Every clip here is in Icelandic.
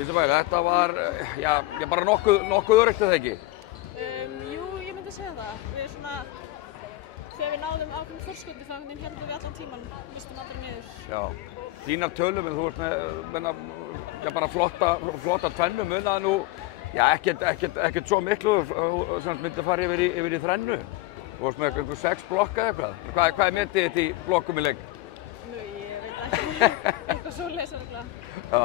Ísabel, þetta var, já, bara nokkuð öryggt eða ekki? Jú, ég myndi segja það. Við svona, þegar við náðum ákveðnu forskoti þá héldum við allan tíman, mistum aldrei niður. Já, þínar tölum, en þú ert með, bara flotta tvennu, munaði nú, já, ekkert svo miklu, sem myndi fara yfir í þrennu. Þú varst með einhver 6 blokka eða eitthvað. Hvað metið þitt í blokkum í leik? Nú, ég veit ekki, eitthvað svoleiðis örugglega. Já,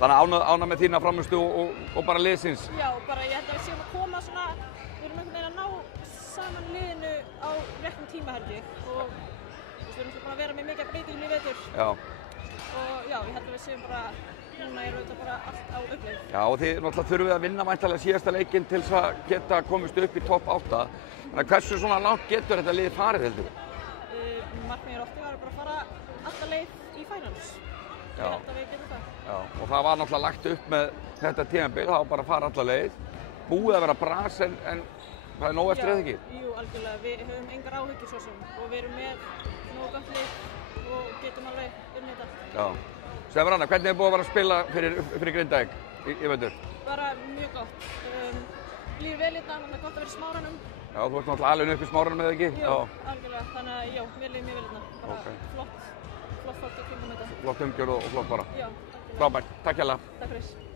þannig ánægð með þína frammistöðu og bara liðsins? Já, bara ég held að við séum að koma svona, við erum einhvern veginn að ná saman liðinu á réttum tíma held ég. Og við erum bara að vera með mikið breytingum í vetur. Já. Og já, ég held að við séum bara, núna er þetta bara allt á uppleið. Já, og þið náttúrulega þurfið að vinna væntanlega síðasta leikinn til þess að geta komist upp í topp 8. Þannig að hversu svona langt getur þetta lið farið, heldur við? Markmiðið okkar var bara að fara alla leið í finals. Ég held að við getum það. Já, og það var náttúrulega lagt upp með þetta tímabil, það var bara að fara alla leið. Búið að vera bras en það er nóg eftir eða ekki? Jú, algjörlega. Við höfum engar áhyggjur svo sem og við erum með nógu gott lið og getum alveg unnið þetta. Já. Stefán Anna, hvernig er búið að vera að spila fyrir Grindavík í vetur? Bara mjög gott. Líður vel í þetta, það er gott að vera í Smáranum. Já, þú ert náttúrulega alveg upp í Smáranum eða ekki? Jú, algjörlega. Þannig að já, mér líður mjög vel í þetta. Bara flott fólk að kringum þetta. Flott umgjörð og flott bara. Já, algjörlega. Frábært, takk hérlega. Takk fyrir.